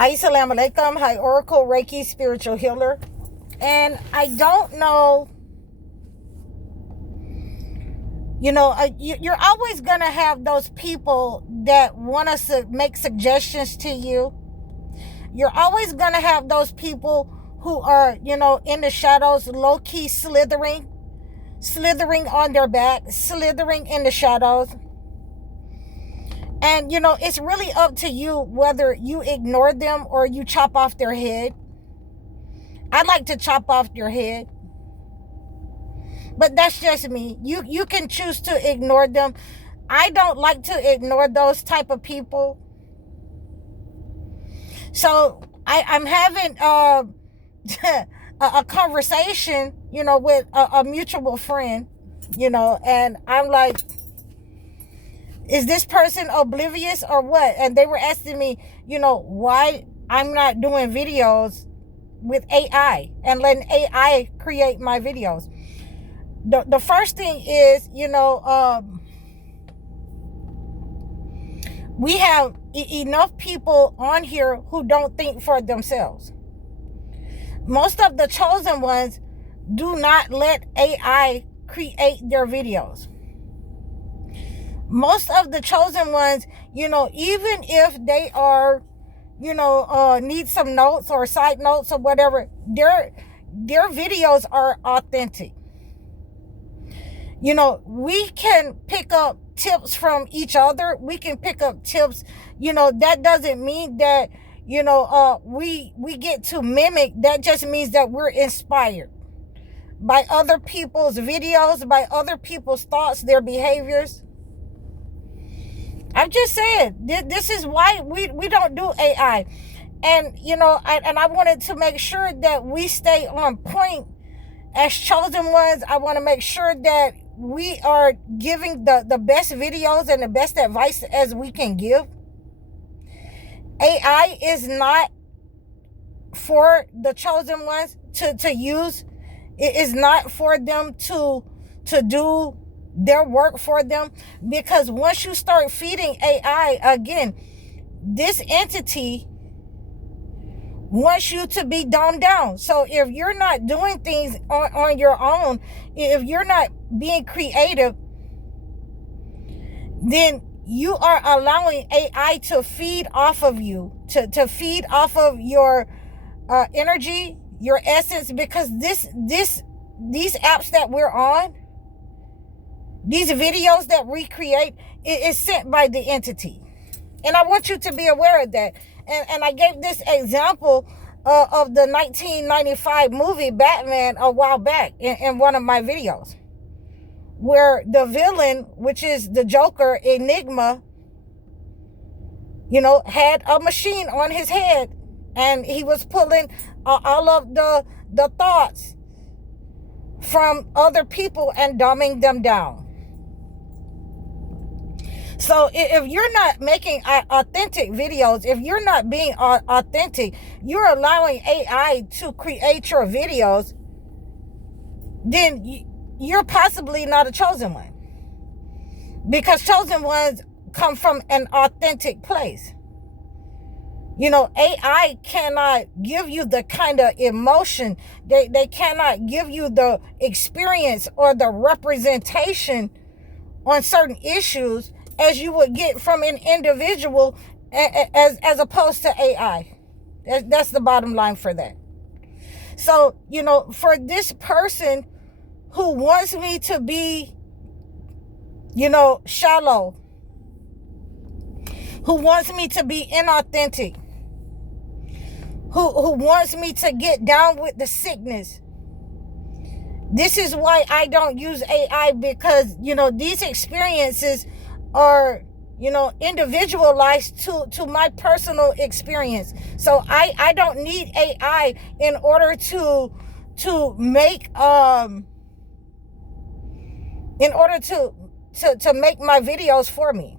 Assalamu alaikum. Hi, Oracle Reiki spiritual healer. And I don't know, you're always going to have those people that want us to make suggestions to you. You're always going to have those people who are, in the shadows, low-key slithering on their back, slithering in the shadows. And, it's really up to you whether you ignore them or you chop off their head. I like to chop off their head. But that's just me. You can choose to ignore them. I don't like to ignore those type of people. So I'm having a conversation, with a mutual friend, and I'm like, is this person oblivious or what? And they were asking me, why I'm not doing videos with AI and letting AI create my videos. The first thing is, we have enough people on here who don't think for themselves. Most of the chosen ones do not let AI create their videos. Most of the chosen ones, even if they are, need some notes or side notes or whatever, their videos are authentic. We can pick up tips from each other. We can pick up tips. That doesn't mean that, we get to mimic. That just means that we're inspired by other people's videos, by other people's thoughts, their behaviors. I'm just saying, this is why we don't do AI. And, I wanted to make sure that we stay on point as chosen ones. I want to make sure that we are giving the best videos and the best advice as we can give. AI is not for the chosen ones to use. It is not for them to do their work for them, because once you start feeding AI, again, this entity wants you to be dumbed down. So if you're not doing things on your own, if you're not being creative, then you are allowing AI to feed off of you, to feed off of your energy, your essence, because these apps that we're on, these videos that we create, it is sent by the entity. And I want you to be aware of that. And I gave this example of the 1995 movie Batman a while back in one of my videos, where the villain, which is the Joker, Enigma, had a machine on his head, and he was pulling all of the thoughts from other people and dumbing them down. So if you're not making authentic videos, if you're not being authentic, you're allowing AI to create your videos, then you're possibly not a chosen one. Because chosen ones come from an authentic place. AI cannot give you the kind of emotion, they cannot give you the experience or the representation on certain issues as you would get from an individual as opposed to AI. That's the bottom line for that. So, for this person who wants me to be, shallow, who wants me to be inauthentic, who wants me to get down with the sickness, this is why I don't use AI, because, these experiences are, individualized to my personal experience. So I don't need AI in order to make make my videos for me.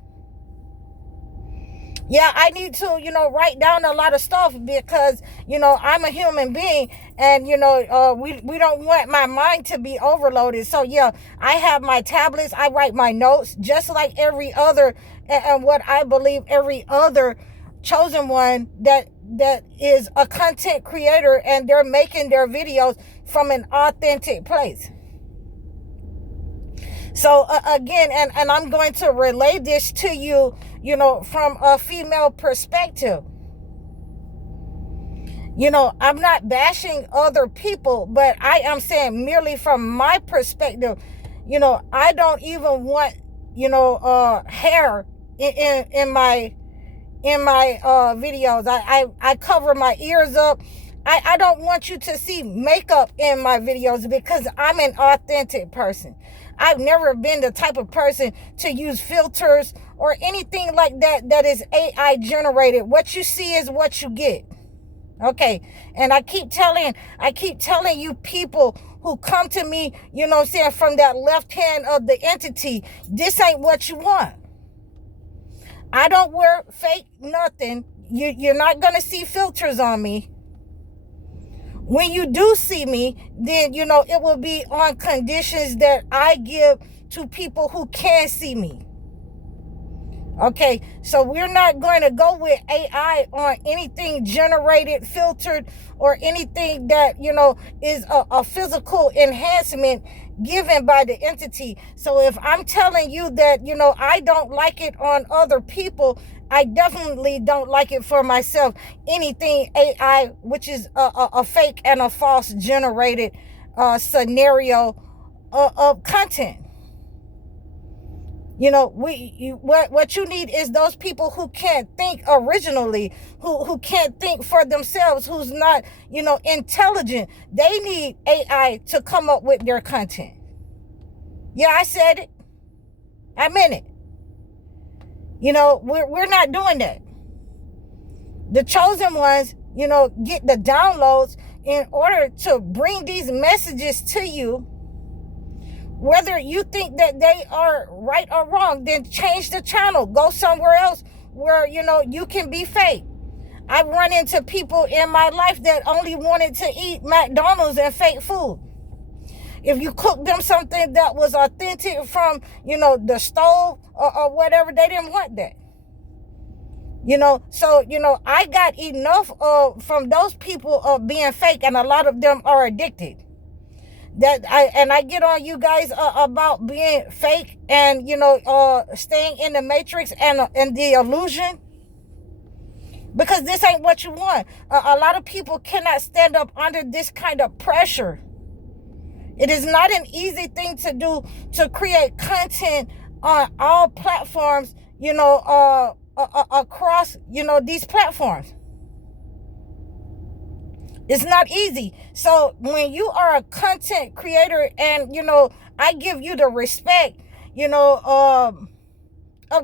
Yeah, I need to, write down a lot of stuff because, I'm a human being, and, we don't want my mind to be overloaded. So, yeah, I have my tablets. I write my notes just like every other, and what I believe every other chosen one that is a content creator, and they're making their videos from an authentic place. So again, and I'm going to relay this to you, from a female perspective. I'm not bashing other people, but I am saying merely from my perspective, I don't even want, hair in my videos. I cover my ears up. I don't want you to see makeup in my videos because I'm an authentic person. I've never been the type of person to use filters or anything like that is AI generated. What you see is what you get. Okay. And I keep telling you people who come to me, from that left hand of the entity, this ain't what you want. I don't wear fake nothing. You're not going to see filters on me. When you do see me, then, it will be on conditions that I give to people who can see me. Okay, so we're not going to go with AI on anything generated, filtered, or anything that, is a physical enhancement given by the entity. So if I'm telling you that, I don't like it on other people, I definitely don't like it for myself. Anything AI, which is a fake and a false generated scenario of content. What you need is those people who can't think originally, who can't think for themselves, who's not, intelligent. They need AI to come up with their content. Yeah, I said it. I meant it. We're not doing that. The chosen ones, get the downloads in order to bring these messages to you. Whether you think that they are right or wrong, then change the channel. Go somewhere else where, you can be fake. I've run into people in my life that only wanted to eat McDonald's and fake food. If you cook them something that was authentic from, the stove or whatever, they didn't want that. So, I got enough from those people of being fake, and a lot of them are addicted. I get on you guys about being fake and staying in the matrix and the illusion, because this ain't what you want. A lot of people cannot stand up under this kind of pressure. It is not an easy thing to do, to create content on all platforms, across these platforms. It's not easy. So when you are a content creator, and I give you the respect, of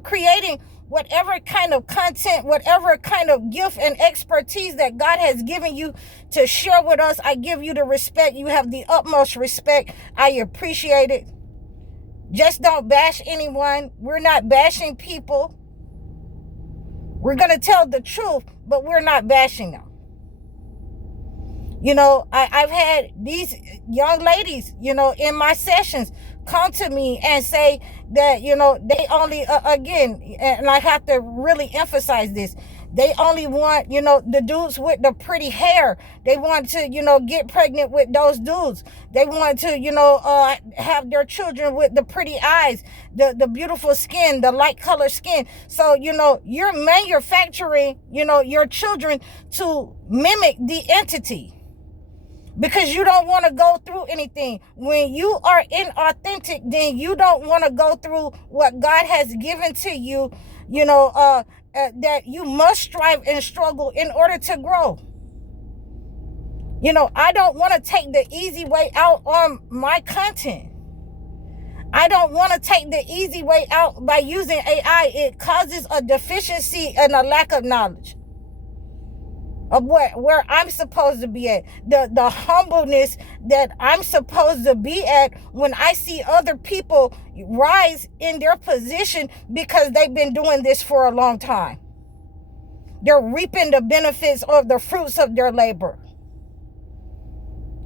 creating whatever kind of content, whatever kind of gift and expertise that God has given you to share with us, I give you the respect. You have the utmost respect. I appreciate it. Just don't bash anyone. We're not bashing people. We're going to tell the truth, but we're not bashing them. I've had these young ladies, in my sessions come to me and say that, they only, again, and I have to really emphasize this, they only want, the dudes with the pretty hair. They want to, get pregnant with those dudes. They want to, have their children with the pretty eyes, the beautiful skin, the light color skin. So, you're manufacturing, your children to mimic the entity, because you don't want to go through anything. When you are inauthentic, then you don't want to go through what God has given to you, that you must strive and struggle in order to grow. I don't want to take the easy way out on my content. I don't want to take the easy way out by using AI. It causes a deficiency and a lack of knowledge of where I'm supposed to be at, the humbleness that I'm supposed to be at when I see other people rise in their position because they've been doing this for a long time. They're reaping the benefits of the fruits of their labor.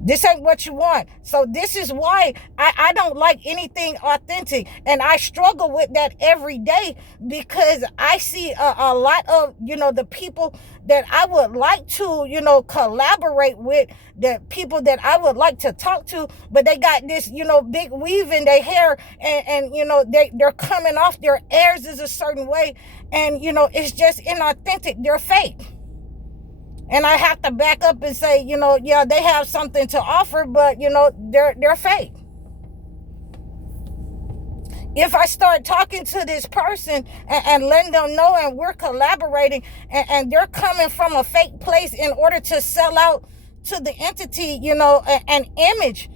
This ain't what you want. So this is why I don't like anything authentic. And I struggle with that every day, because I see a lot of, the people that I would like to, collaborate with, the people that I would like to talk to, but they got this, big weave in their hair, and they're coming off, their airs is a certain way, and, it's just inauthentic. They're fake. And I have to back up and say, yeah, they have something to offer, but, they're fake. If I start talking to this person and letting them know, and we're collaborating, and they're coming from a fake place in order to sell out to the entity, an image,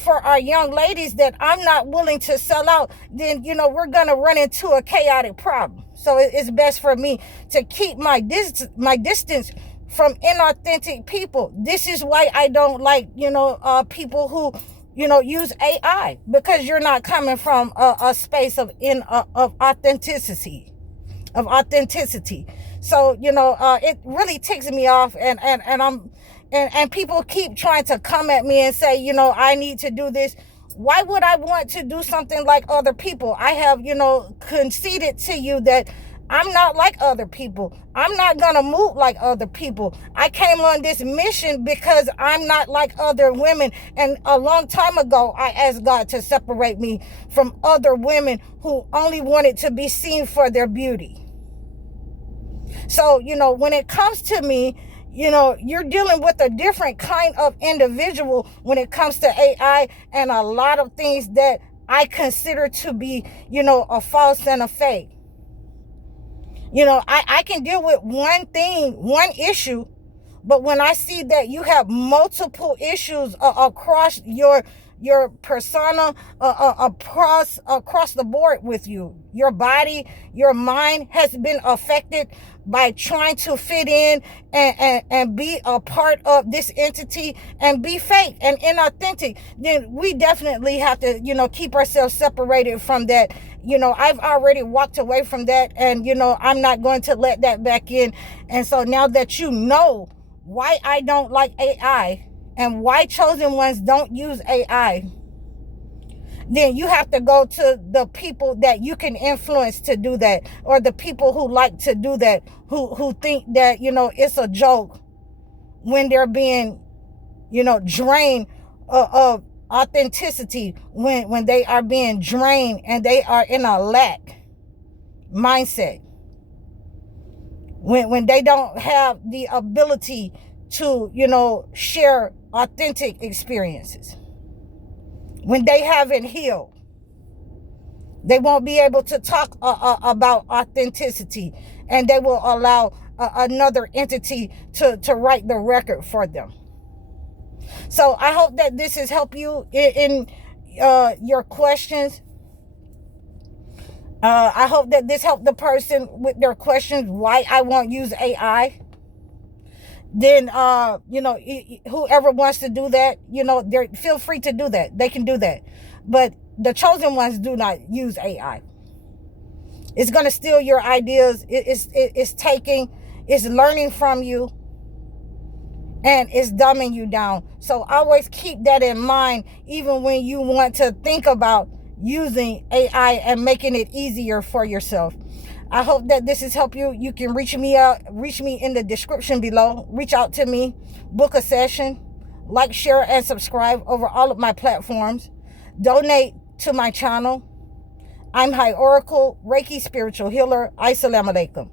for our young ladies that I'm not willing to sell out, then, we're going to run into a chaotic problem. So it's best for me to keep my distance from inauthentic people. This is why I don't like, people who, use AI, because you're not coming from a space of authenticity, So, it really ticks me off, and people keep trying to come at me and say, I need to do this. Why would I want to do something like other people? I have, conceded to you that I'm not like other people. I'm not going to move like other people. I came on this mission because I'm not like other women. And a long time ago, I asked God to separate me from other women who only wanted to be seen for their beauty. So, when it comes to me, you're dealing with a different kind of individual when it comes to AI and a lot of things that I consider to be, a false and a fake. I can deal with one issue, but when I see that you have multiple issues across your persona, across the board with you, your body, your mind has been affected by trying to fit in and be a part of this entity and be fake and inauthentic, then we definitely have to, keep ourselves separated from that. I've already walked away from that, and, I'm not going to let that back in. And so now that you know why I don't like AI and why chosen ones don't use AI, then you have to go to the people that you can influence to do that, or the people who like to do that, who think that, it's a joke when they're being, drained of authenticity, when they are being drained and they are in a lack mindset, when they don't have the ability to, share authentic experiences. When they haven't healed, they won't be able to talk about authenticity, and they will allow another entity to write the record for them. So I hope that this has helped you in your questions. I hope that this helped the person with their questions, why I won't use AI. Then, whoever wants to do that, they feel free to do that. They can do that. But the chosen ones do not use AI. It's going to steal your ideas. It's learning from you, and it's dumbing you down. So always keep that in mind, even when you want to think about using AI and making it easier for yourself. I hope that this has helped you. You can reach me in the description below. Reach out to me, book a session, like, share, and subscribe over all of my platforms. Donate to my channel. I'm High Oracle, Reiki Spiritual Healer. Assalamu alaikum.